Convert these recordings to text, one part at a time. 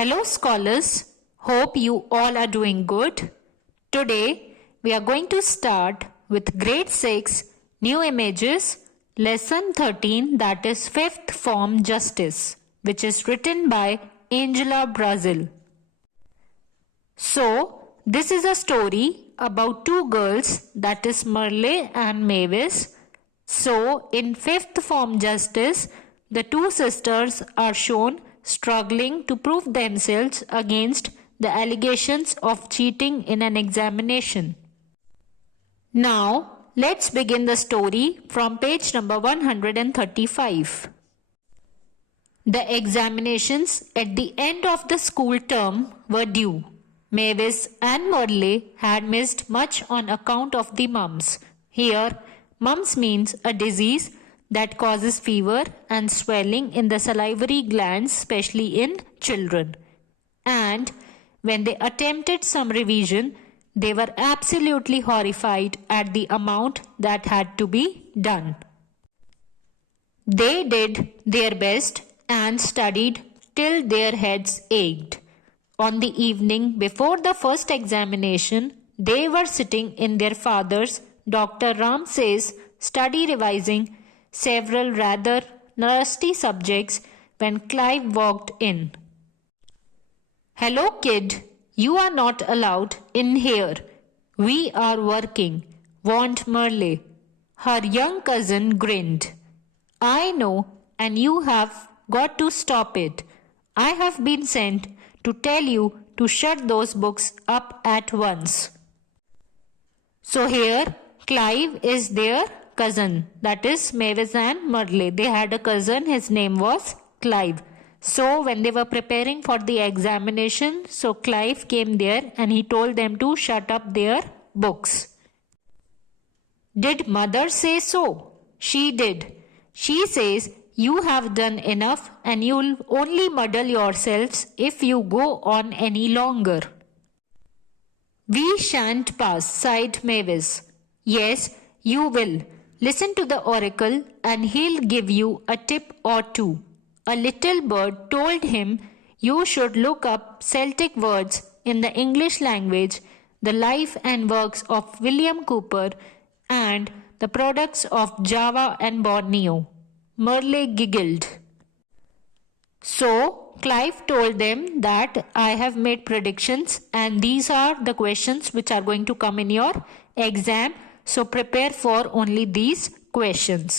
Hello scholars, hope you all are doing good. Today we are going to start with grade 6 new images lesson 13, that is 5th form justice, which is written by Angela Brazil. So this is a story about two girls, that is Merle and Mavis. So in 5th form justice, the two sisters are shown struggling to prove themselves against the allegations of cheating in an examination. Now, let's begin the story from page number 135. The examinations at the end of the school term were due. Mavis and Merle had missed much on account of the mumps. Here, mumps means a disease that causes fever and swelling in the salivary glands, especially in children. And when they attempted some revision, they were absolutely horrified at the amount that had to be done. They did their best and studied till their heads ached. On the evening before the first examination, they were sitting in their father's, Dr. Ramsay's, study revising several rather nasty subjects when Clive walked in. "Hello, kid, you are not allowed in here. We are working," warned Merle. Her young cousin grinned. "I know, and you have got to stop it. I have been sent to tell you to shut those books up at once." So here, Clive is their cousin, that is Mavis and Merle. They had a cousin, his name was Clive. So when they were preparing for the examination, so Clive came there and he told them to shut up their books. "Did mother say so?" "She did. She says you have done enough and you'll only muddle yourselves if you go on any longer." "We shan't pass," sighed Mavis. "Yes, you will. Listen to the oracle and he'll give you a tip or two. A little bird told him you should look up Celtic words in the English language, the life and works of William Cooper, and the products of Java and Borneo." Merle giggled. So Clive told them that I have made predictions and these are the questions which are going to come in your exam. So prepare for only these questions.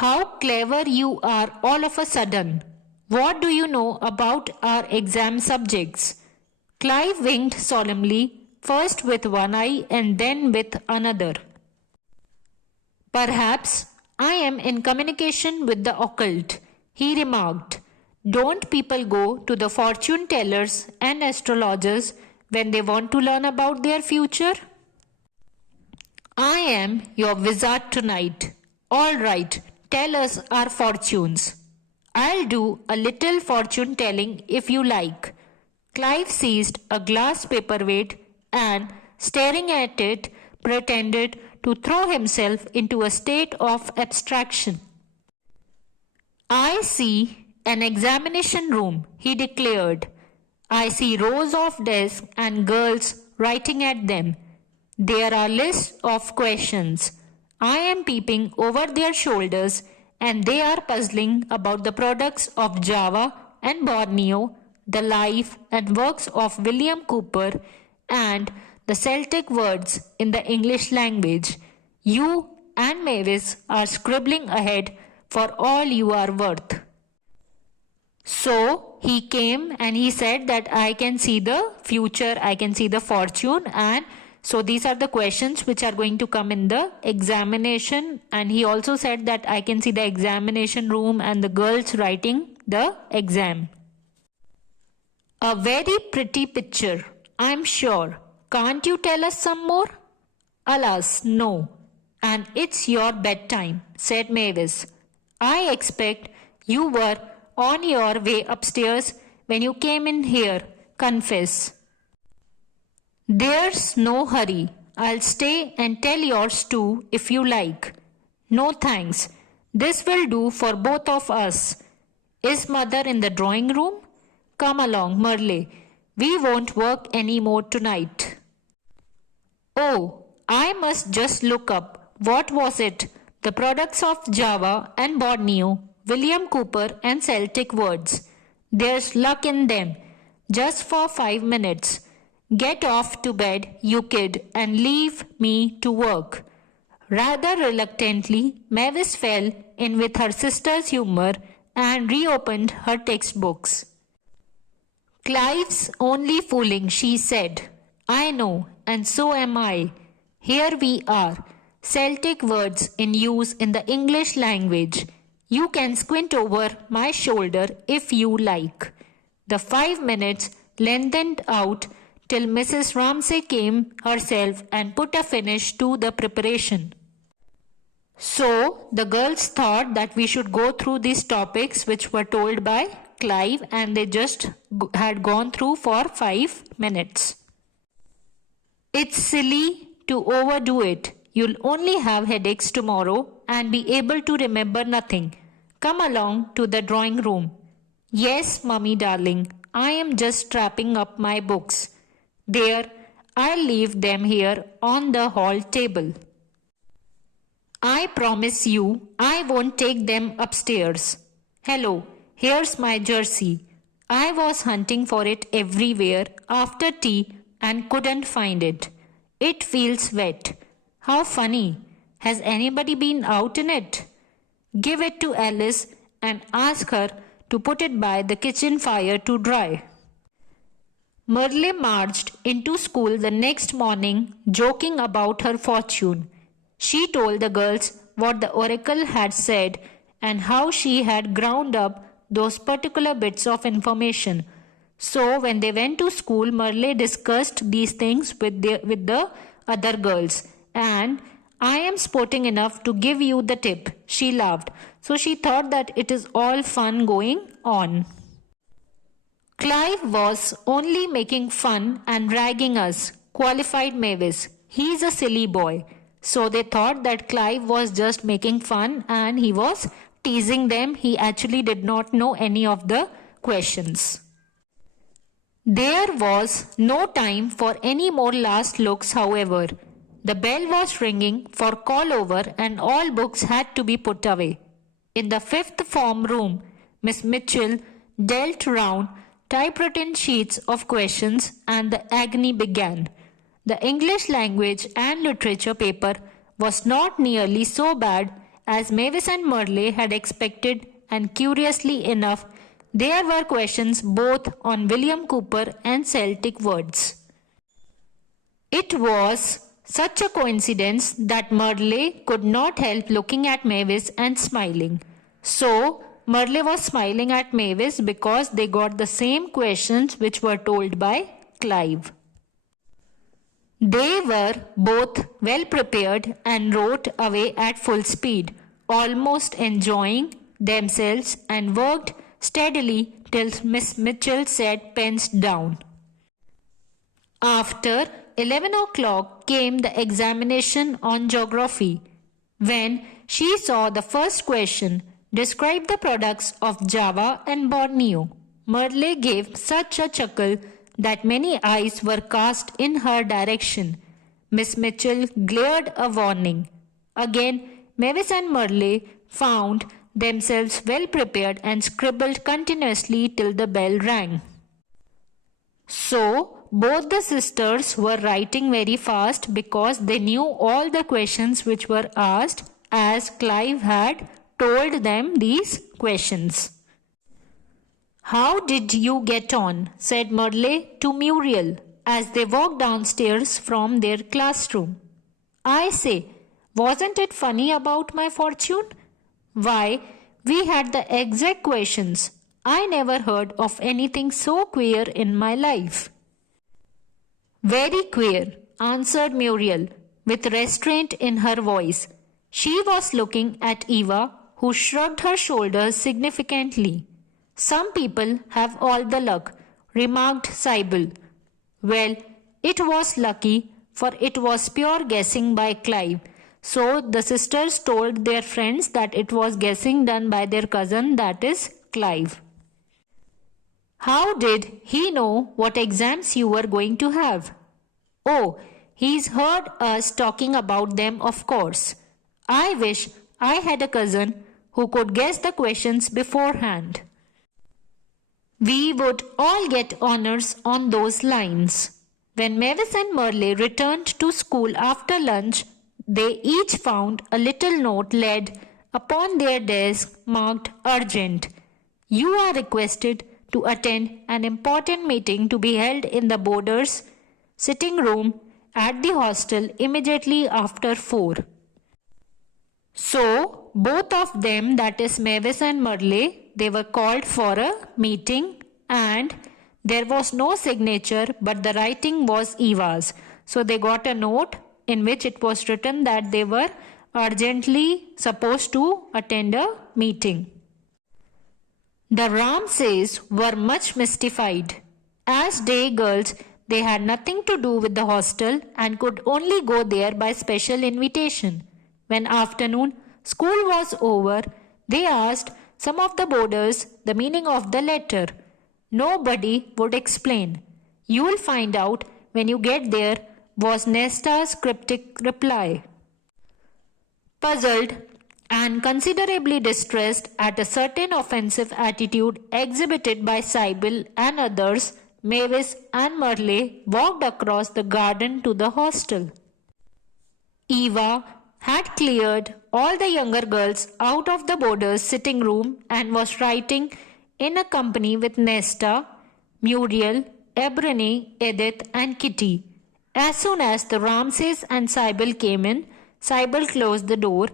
"How clever you are all of a sudden. What do you know about our exam subjects?" Clive winked solemnly, first with one eye and then with another. "Perhaps I am in communication with the occult," he remarked. "Don't people go to the fortune tellers and astrologers when they want to learn about their future?" "I am your wizard tonight." "All right, tell us our fortunes." "I'll do a little fortune telling if you like." Clive seized a glass paperweight and, staring at it, pretended to throw himself into a state of abstraction. "I see an examination room," he declared. "I see rows of desks and girls writing at them. There are lists of questions. I am peeping over their shoulders and they are puzzling about the products of Java and Borneo, the life and works of William Cooper, and the Celtic words in the English language. You and Mavis are scribbling ahead for all you are worth." So he came and he said that I can see the future, I can see the fortune, and so these are the questions which are going to come in the examination. And he also said that I can see the examination room and the girls writing the exam. "A very pretty picture, I'm sure. Can't you tell us some more?" "Alas, no. And it's your bedtime," said Mavis. "I expect you were on your way upstairs when you came in here. Confess." "There's no hurry. I'll stay and tell yours too if you like." "No thanks. This will do for both of us. Is mother in the drawing room?" Come along, Merle. We won't work any more tonight. Oh, I must just look up. What was it? The products of Java and Borneo, William Cooper and Celtic words. There's luck in them. Just for 5 minutes. Get off to bed, you kid, and leave me to work. Rather reluctantly, Mavis fell in with her sister's humor and reopened her textbooks. Clive's only fooling, she said. I know, and so am I. Here we are. Celtic words in use in the English language. You can squint over my shoulder if you like. The 5 minutes lengthened out till Mrs. Ramsay came herself and put a finish to the preparation. So, the girls thought that we should go through these topics which were told by Clive, and they just had gone through for 5 minutes. It's silly to overdo it. You'll only have headaches tomorrow and be able to remember nothing. Come along to the drawing room. Yes, Mummy darling, I am just strapping up my books. There, I'll leave them here on the hall table. I promise you, I won't take them upstairs. Hello, here's my jersey. I was hunting for it everywhere after tea and couldn't find it. It feels wet. How funny. Has anybody been out in it? Give it to Alice and ask her to put it by the kitchen fire to dry. Merle marched into school the next morning, joking about her fortune. She told the girls what the oracle had said and how she had ground up those particular bits of information. So when they went to school, Merle discussed these things with the other girls. And I am sporting enough to give you the tip, she laughed. So she thought that it is all fun going on. Clive was only making fun and ragging us, qualified Mavis. He's a silly boy. So they thought that Clive was just making fun and he was teasing them. He actually did not know any of the questions. There was no time for any more last looks, however. The bell was ringing for call over and all books had to be put away. In the fifth form room, Miss Mitchell dealt round typewritten sheets of questions and the agony began. The English language and literature paper was not nearly so bad as Mavis and Merle had expected, and curiously enough, there were questions both on William Cooper and Celtic words. It was such a coincidence that Merle could not help looking at Mavis and smiling. So, Merle was smiling at Mavis because they got the same questions which were told by Clive. They were both well prepared and wrote away at full speed, almost enjoying themselves, and worked steadily till Miss Mitchell said pens down. After 11 o'clock came the examination on geography. When she saw the first question, describe the products of Java and Borneo, Merle gave such a chuckle that many eyes were cast in her direction. Miss Mitchell glared a warning. Again, Mavis and Merle found themselves well prepared and scribbled continuously till the bell rang. So, both the sisters were writing very fast because they knew all the questions which were asked, as Clive had told them these questions. How did you get on? Said Merle to Muriel as they walked downstairs from their classroom. I say, wasn't it funny about my fortune? Why, we had the exact questions. I never heard of anything so queer in my life. Very queer, answered Muriel with restraint in her voice. She was looking at Eva, who shrugged her shoulders significantly. Some people have all the luck, remarked Sybil. Well, it was lucky, for it was pure guessing by Clive. So the sisters told their friends that it was guessing done by their cousin, that is Clive. How did he know what exams you were going to have? Oh, he's heard us talking about them, of course. I wish I had a cousin who could guess the questions beforehand. We would all get honors on those lines. When Mavis and Merle returned to school after lunch, they each found a little note laid upon their desk marked urgent. You are requested to attend an important meeting to be held in the boarders' sitting room at the hostel immediately after 4. So, both of them, that is Mavis and Merle, they were called for a meeting and there was no signature but the writing was Eva's. So, they got a note in which it was written that they were urgently supposed to attend a meeting. The Ramsays were much mystified. As day girls, they had nothing to do with the hostel and could only go there by special invitation. When afternoon school was over, they asked some of the boarders the meaning of the letter. Nobody would explain. You will find out when you get there, was Nesta's cryptic reply. Puzzled and considerably distressed at a certain offensive attitude exhibited by Sybil and others, Mavis and Merle walked across the garden to the hostel. Eva had cleared all the younger girls out of the boarders' sitting room and was writing in a company with Nesta, Muriel, Ebrene, Edith and Kitty. As soon as the Ramsays and Sybil came in, Sybil closed the door.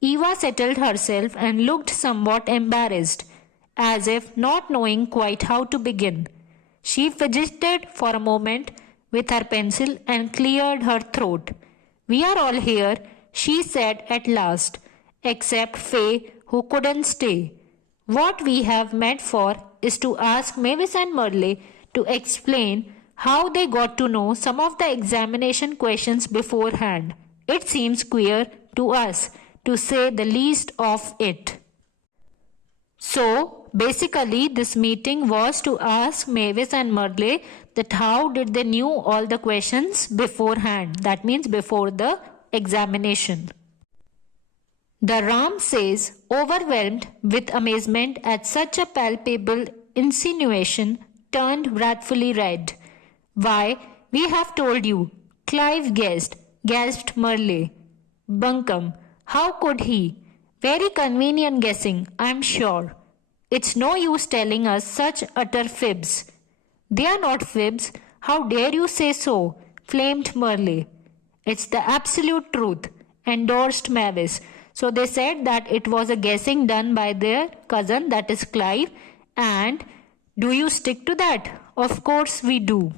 Eva settled herself and looked somewhat embarrassed, as if not knowing quite how to begin. She fidgeted for a moment with her pencil and cleared her throat. We are all here, she said at last, except Faye, who couldn't stay. What we have met for is to ask Mavis and Merle to explain how they got to know some of the examination questions beforehand. It seems queer to us, to say the least of it. So, basically this meeting was to ask Mavis and Merle that how did they knew all the questions beforehand. That means before the examination. The Ramsays, overwhelmed with amazement at such a palpable insinuation, turned wrathfully red. Why, we have told you, Clive guessed, gasped Merle. Bunkum, how could he? Very convenient guessing, I'm sure. It's no use telling us such utter fibs. They are not fibs. How dare you say so? Flamed Merle. It's the absolute truth, endorsed Mavis. So they said that it was a guessing done by their cousin, that is Clive. And do you stick to that? Of course we do.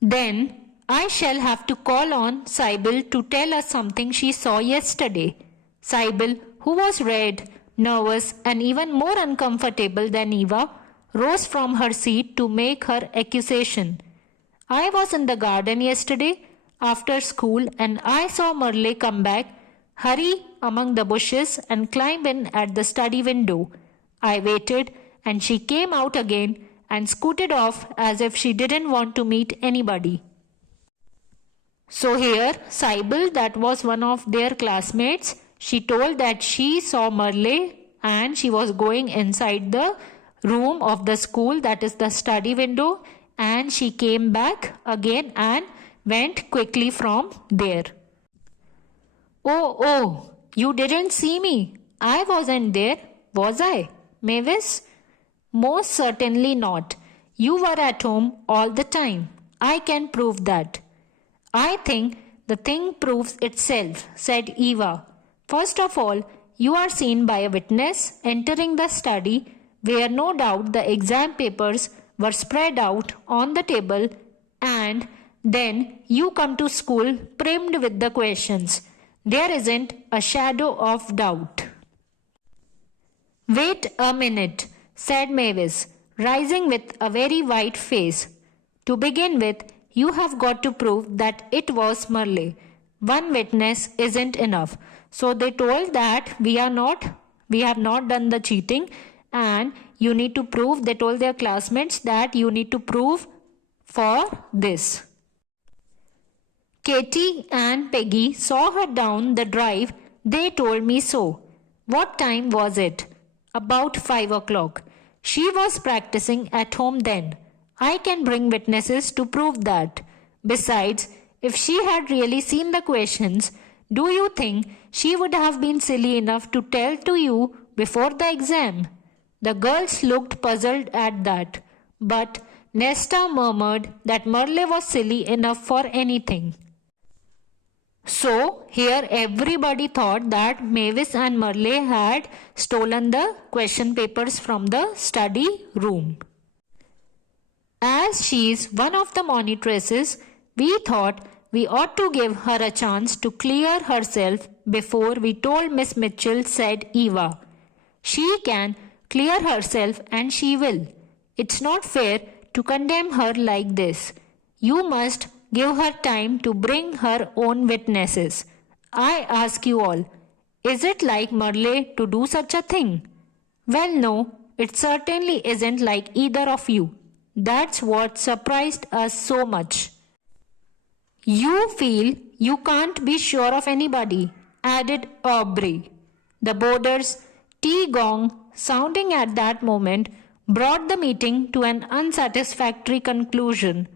Then I shall have to call on Sybil to tell us something she saw yesterday. Sybil, who was red, nervous and even more uncomfortable than Eva, rose from her seat to make her accusation. I was in the garden yesterday after school and I saw Merle come back, hurry among the bushes and climb in at the study window. I waited and she came out again and scooted off as if she didn't want to meet anybody. So here, Sybil, that was one of their classmates, she told that she saw Merle and she was going inside the room of the school, that is the study window, and she came back again and went quickly from there. Oh, you didn't see me. I wasn't there, was I, Mavis? Most certainly not. You were at home all the time. I can prove that. I think the thing proves itself, said Eva. First of all, you are seen by a witness entering the study where no doubt the exam papers were spread out on the table, and then you come to school primed with the questions. There isn't a shadow of doubt. Wait a minute, said Mavis, rising with a very white face. To begin with, you have got to prove that it was Merle. One witness isn't enough. So they told that we have not done the cheating and you need to prove, they told their classmates that you need to prove for this. Katie and Peggy saw her down the drive. They told me so. What time was it? About 5 o'clock. She was practicing at home then. I can bring witnesses to prove that. Besides, if she had really seen the questions, do you think she would have been silly enough to tell to you before the exam? The girls looked puzzled at that, but Nesta murmured that Merle was silly enough for anything. So, here everybody thought that Mavis and Merle had stolen the question papers from the study room. As she is one of the monitresses, we thought we ought to give her a chance to clear herself before we told Miss Mitchell, said Eva. She can clear herself and she will. It's not fair to condemn her like this. You must give her time to bring her own witnesses. I ask you all, is it like Merle to do such a thing? Well, no, it certainly isn't like either of you. That's what surprised us so much. You feel you can't be sure of anybody, added Aubrey. The boarder's tea gong, sounding at that moment, brought the meeting to an unsatisfactory conclusion.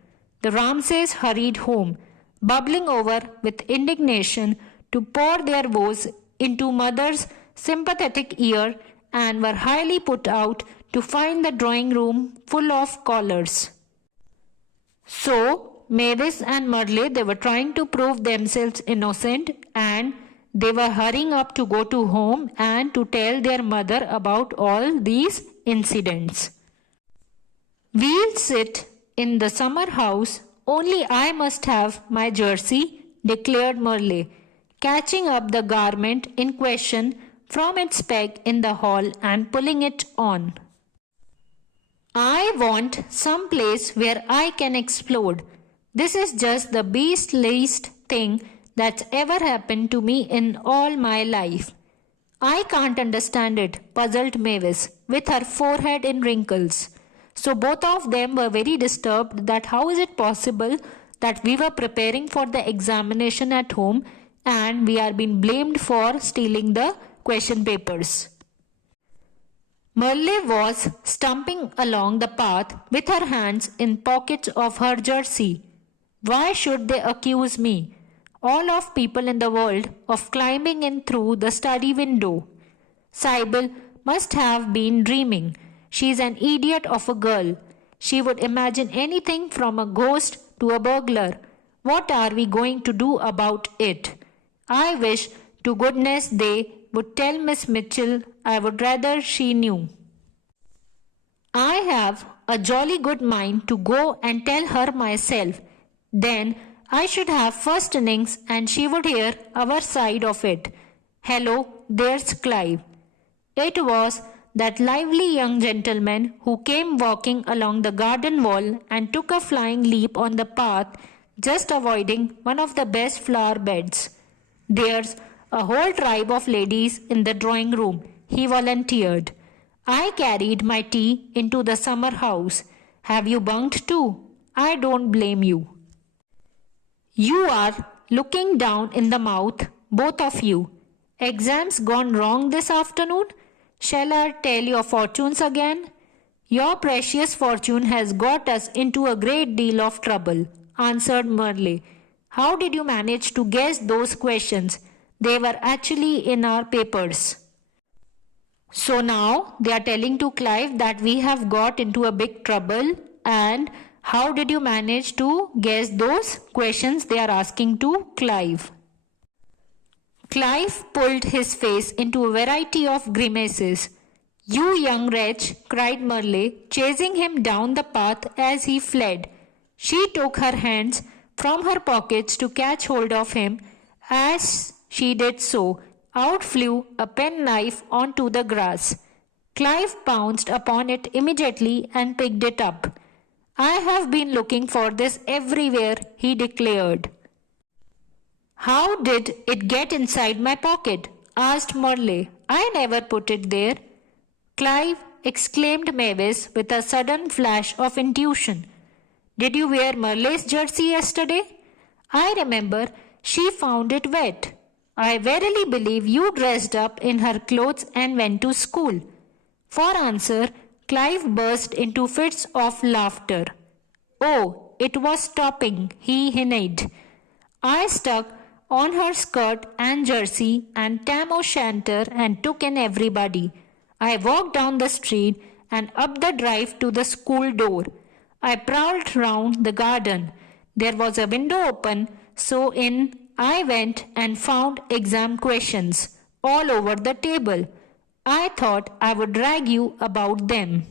The Ramsays hurried home, bubbling over with indignation to pour their woes into Mother's sympathetic ear, and were highly put out to find the drawing room full of callers. So, Mavis and Merle, they were trying to prove themselves innocent, and they were hurrying up to go to home and to tell their mother about all these incidents. We'll sit in the summer house, only I must have my jersey, declared Merle, catching up the garment in question from its peg in the hall and pulling it on. I want some place where I can explode. This is just the beastliest thing that's ever happened to me in all my life. I can't understand it, puzzled Mavis, with her forehead in wrinkles. So both of them were very disturbed that how is it possible that we were preparing for the examination at home and we are being blamed for stealing the question papers. Merle was stumping along the path with her hands in pockets of her jersey. Why should they accuse me, all of people in the world, of climbing in through the study window? Sybil must have been dreaming. She's an idiot of a girl. She would imagine anything from a ghost to a burglar. What are we going to do about it? I wish to goodness they would tell Miss Mitchell. I would rather she knew. I have a jolly good mind to go and tell her myself. Then I should have first innings and she would hear our side of it. Hello, there's Clive. It was that lively young gentleman who came walking along the garden wall and took a flying leap on the path, just avoiding one of the best flower beds. There's a whole tribe of ladies in the drawing room, he volunteered. I carried my tea into the summer house. Have you bunked too? I don't blame you. You are looking down in the mouth, both of you. Exams gone wrong this afternoon? Shall I tell your fortunes again? Your precious fortune has got us into a great deal of trouble, answered Merle. How did you manage to guess those questions? They were actually in our papers. So now they are telling to Clive that we have got into a big trouble, and how did you manage to guess those questions they are asking to Clive? Clive pulled his face into a variety of grimaces. You young wretch, cried Merle, chasing him down the path as he fled. She took her hands from her pockets to catch hold of him. As she did so, out flew a penknife onto the grass. Clive pounced upon it immediately and picked it up. I have been looking for this everywhere, he declared. How did it get inside my pocket? Asked Merle. I never put it there. Clive exclaimed Mavis with a sudden flash of intuition. Did you wear Merle's jersey yesterday? I remember she found it wet. I verily believe you dressed up in her clothes and went to school. For answer, Clive burst into fits of laughter. Oh, it was stopping, he hinted. I stuck on her skirt and jersey and tam o' shanter and took in everybody. I walked down the street and up the drive to the school door. I prowled round the garden. There was a window open, so in I went and found exam questions all over the table. I thought I would drag you about them.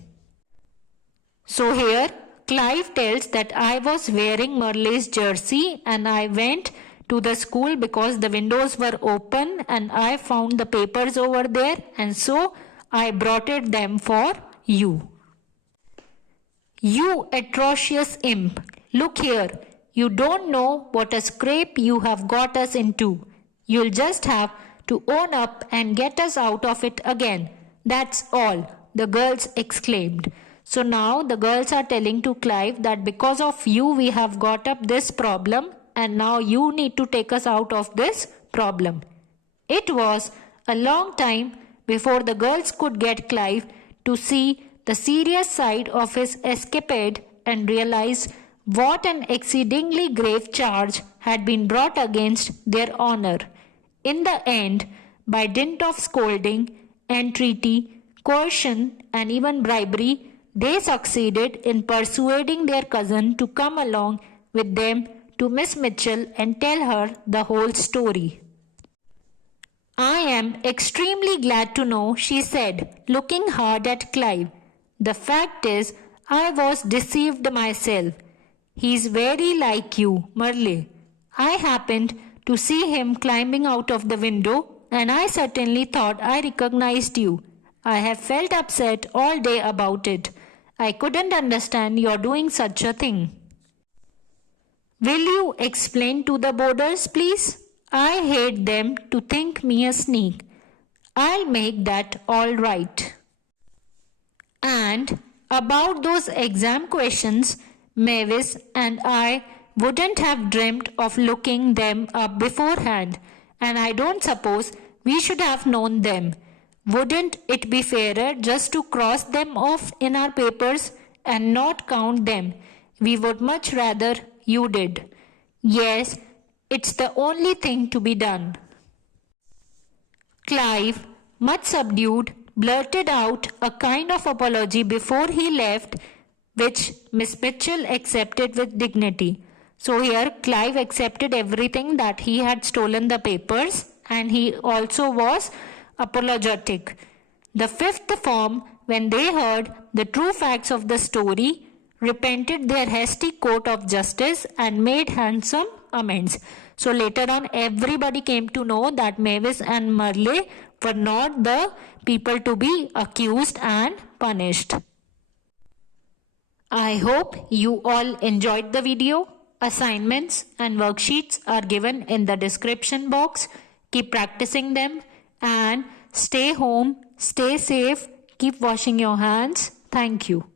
So here, Clive tells that I was wearing Merle's jersey and I went to the school because the windows were open and I found the papers over there and so I brought it them for you. You atrocious imp! Look here. You don't know what a scrape you have got us into. You'll just have to own up and get us out of it again. That's all, the girls exclaimed. So now the girls are telling to Clive that because of you we have got up this problem and now you need to take us out of this problem. It was a long time before the girls could get Clive to see the serious side of his escapade and realize what an exceedingly grave charge had been brought against their honor. In the end, by dint of scolding, entreaty, coercion, and even bribery, they succeeded in persuading their cousin to come along with them to Miss Mitchell and tell her the whole story. I am extremely glad to know, she said, looking hard at Clive. The fact is, I was deceived myself. He's very like you, Merle. I happened to see him climbing out of the window and I certainly thought I recognized you. I have felt upset all day about it. I couldn't understand your doing such a thing. Will you explain to the boarders, please? I hate them to think me a sneak. I'll make that all right. And about those exam questions, Mavis and I wouldn't have dreamt of looking them up beforehand, and I don't suppose we should have known them. Wouldn't it be fairer just to cross them off in our papers and not count them? We would much rather you did. Yes, it's the only thing to be done. Clive, much subdued, blurted out a kind of apology before he left, which Miss Mitchell accepted with dignity. So here Clive accepted everything that he had stolen the papers and he also was apologetic. The fifth form, when they heard the true facts of the story, repented their hasty court of justice and made handsome amends. So later on everybody came to know that Mavis and Merle were not the people to be accused and punished. I hope you all enjoyed the video. Assignments and worksheets are given in the description box. Keep practicing them and stay home, stay safe, keep washing your hands. Thank you.